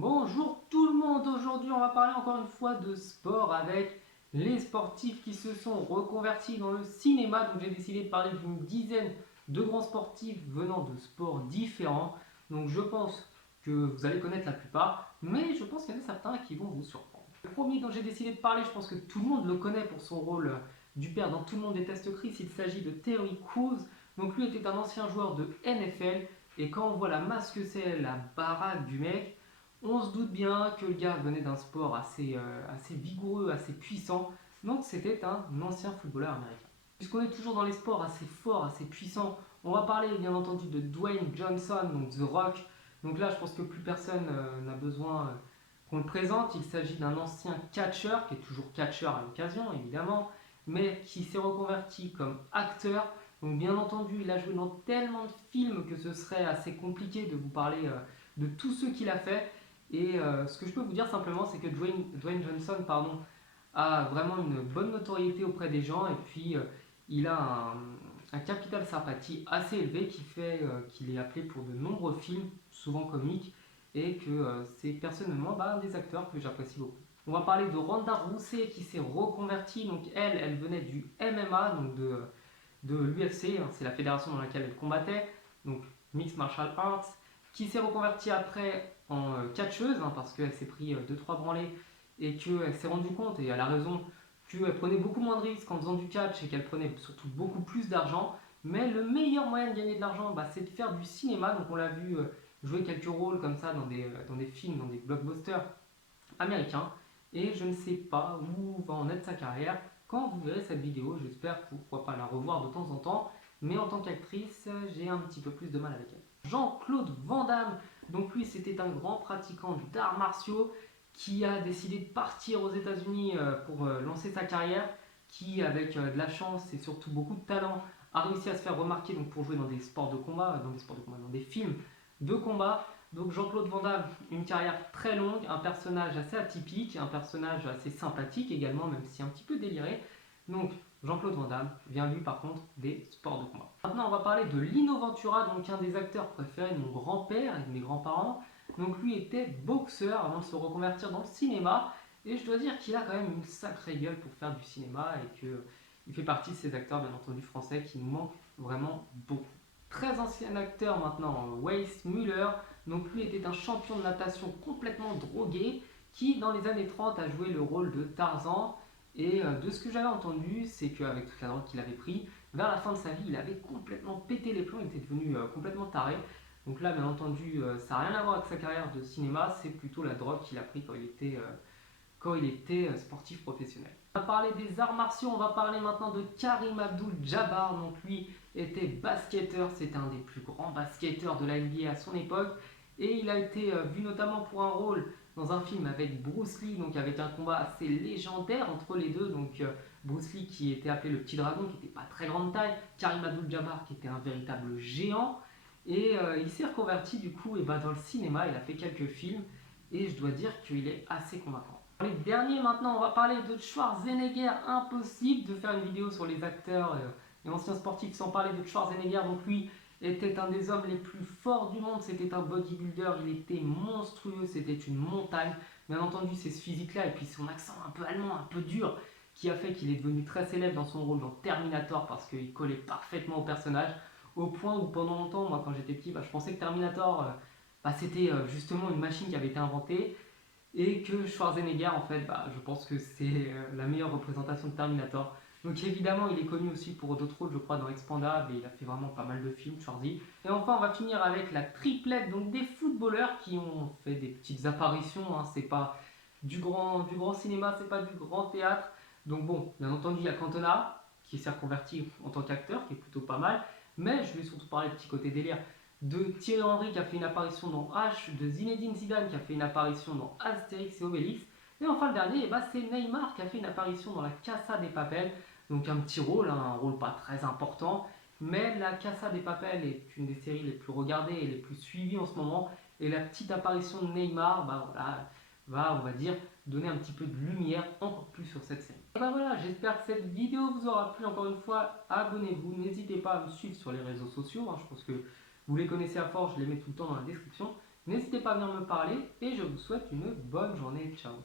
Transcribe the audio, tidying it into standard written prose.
Bonjour tout le monde, aujourd'hui on va parler encore une fois de sport avec les sportifs qui se sont reconvertis dans le cinéma. Donc j'ai décidé de parler d'une dizaine de grands sportifs venant de sports différents. Donc je pense que vous allez connaître la plupart, mais je pense qu'il y en a certains qui vont vous surprendre. Le premier dont j'ai décidé de parler, je pense que tout le monde le connaît pour son rôle du père dans Tout le monde déteste Chris, il s'agit de Terry Crews. Donc lui était un ancien joueur de NFL et quand on voit la masse que c'est, la baraque du mec, on se doute bien que le gars venait d'un sport assez vigoureux, assez puissant, donc c'était un ancien footballeur américain. Puisqu'on est toujours dans les sports assez forts, assez puissants, on va parler bien entendu de Dwayne Johnson, donc The Rock. Donc là, je pense que plus personne n'a besoin qu'on le présente. Il s'agit d'un ancien catcheur, qui est toujours catcheur à l'occasion, évidemment, mais qui s'est reconverti comme acteur. Donc bien entendu, il a joué dans tellement de films que ce serait assez compliqué de vous parler de tous ceux qu'il a fait. Et ce que je peux vous dire simplement, c'est que Dwayne Johnson a vraiment une bonne notoriété auprès des gens et puis il a un capital sympathie assez élevé qui fait qu'il est appelé pour de nombreux films, souvent comiques, et que c'est personnellement des acteurs que j'apprécie beaucoup. On va parler de Ronda Rousey qui s'est reconvertie, donc elle venait du MMA, donc de l'UFC, c'est la fédération dans laquelle elle combattait, donc Mixed Martial Arts, qui s'est reconvertie après en catcheuse, parce qu'elle s'est pris 2-3 branlées et qu'elle s'est rendue compte, et elle a raison, qu'elle prenait beaucoup moins de risques en faisant du catch et qu'elle prenait surtout beaucoup plus d'argent. Mais le meilleur moyen de gagner de l'argent, c'est de faire du cinéma. Donc on l'a vu jouer quelques rôles comme ça dans des films, dans des blockbusters américain. Et je ne sais pas où va en être sa carrière. Quand vous verrez cette vidéo, j'espère pourquoi pas la revoir de temps en temps. Mais en tant qu'actrice, j'ai un petit peu plus de mal avec elle. Jean-Claude Van Damme, donc lui c'était un grand pratiquant d'arts martiaux qui a décidé de partir aux États-Unis pour lancer sa carrière, qui avec de la chance et surtout beaucoup de talent a réussi à se faire remarquer donc pour jouer dans des sports de combat, dans des films de combat. Donc Jean-Claude Van Damme, une carrière très longue, un personnage assez atypique, un personnage assez sympathique également, même si un petit peu déliré. Donc Jean-Claude Van Damme vient lui par contre des sports de combat. Maintenant on va parler de Lino Ventura, donc un des acteurs préférés de mon grand-père et de mes grands-parents. Donc lui était boxeur avant de se reconvertir dans le cinéma. Et je dois dire qu'il a quand même une sacrée gueule pour faire du cinéma et qu'il fait partie de ces acteurs bien entendu français qui nous manquent vraiment beaucoup. Très ancien acteur maintenant, Weiss Müller. Donc lui était un champion de natation complètement drogué qui dans les années 30 a joué le rôle de Tarzan. Et de ce que j'avais entendu, c'est qu'avec toute la drogue qu'il avait pris, vers la fin de sa vie, il avait complètement pété les plombs, il était devenu complètement taré. Donc là, bien entendu, ça n'a rien à voir avec sa carrière de cinéma, c'est plutôt la drogue qu'il a pris quand il était sportif professionnel. On va parler des arts martiaux, on va parler maintenant de Karim Abdul-Jabbar. Donc lui était basketteur, c'était un des plus grands basketteurs de la NBA à son époque. Et il a été vu notamment pour un rôle dans un film avec Bruce Lee, donc avec un combat assez légendaire entre les deux. Donc Bruce Lee qui était appelé le petit dragon, qui n'était pas très grande taille, Karim Abdul-Jabbar qui était un véritable géant. Et il s'est reconverti du coup dans le cinéma, il a fait quelques films et je dois dire qu'il est assez convaincant. Les derniers maintenant, on va parler de Schwarzenegger. Impossible de faire une vidéo sur les acteurs et anciens sportifs sans parler de Schwarzenegger. Donc lui était un des hommes les plus forts du monde, c'était un bodybuilder, il était monstrueux, c'était une montagne. Bien entendu, c'est ce physique-là et puis son accent un peu allemand, un peu dur, qui a fait qu'il est devenu très célèbre dans son rôle dans Terminator parce qu'il collait parfaitement au personnage, au point où pendant longtemps, moi quand j'étais petit, je pensais que Terminator, c'était justement une machine qui avait été inventée et que Schwarzenegger, en fait, je pense que c'est la meilleure représentation de Terminator. Donc évidemment, il est connu aussi pour d'autres rôles, je crois, dans Expandable, et il a fait vraiment pas mal de films, Schwarzy. Et enfin, on va finir avec la triplette, donc des footballeurs qui ont fait des petites apparitions, c'est pas du grand cinéma, c'est pas du grand théâtre. Donc bon, bien entendu, il y a Cantona, qui s'est reconverti en tant qu'acteur, qui est plutôt pas mal, mais je vais surtout parler de petit côté délire de Thierry Henry qui a fait une apparition dans H, de Zinedine Zidane qui a fait une apparition dans Astérix et Obélix. Et enfin le dernier, c'est Neymar qui a fait une apparition dans la Casa des Papel. Donc un petit rôle, un rôle pas très important. Mais la Casa des Papel est une des séries les plus regardées et les plus suivies en ce moment. Et la petite apparition de Neymar, va, on va dire, donner un petit peu de lumière encore plus sur cette série. Et voilà, j'espère que cette vidéo vous aura plu. Encore une fois, abonnez-vous, n'hésitez pas à me suivre sur les réseaux sociaux. Je pense que vous les connaissez à force, je les mets tout le temps dans la description. N'hésitez pas à venir me parler et je vous souhaite une bonne journée. Ciao.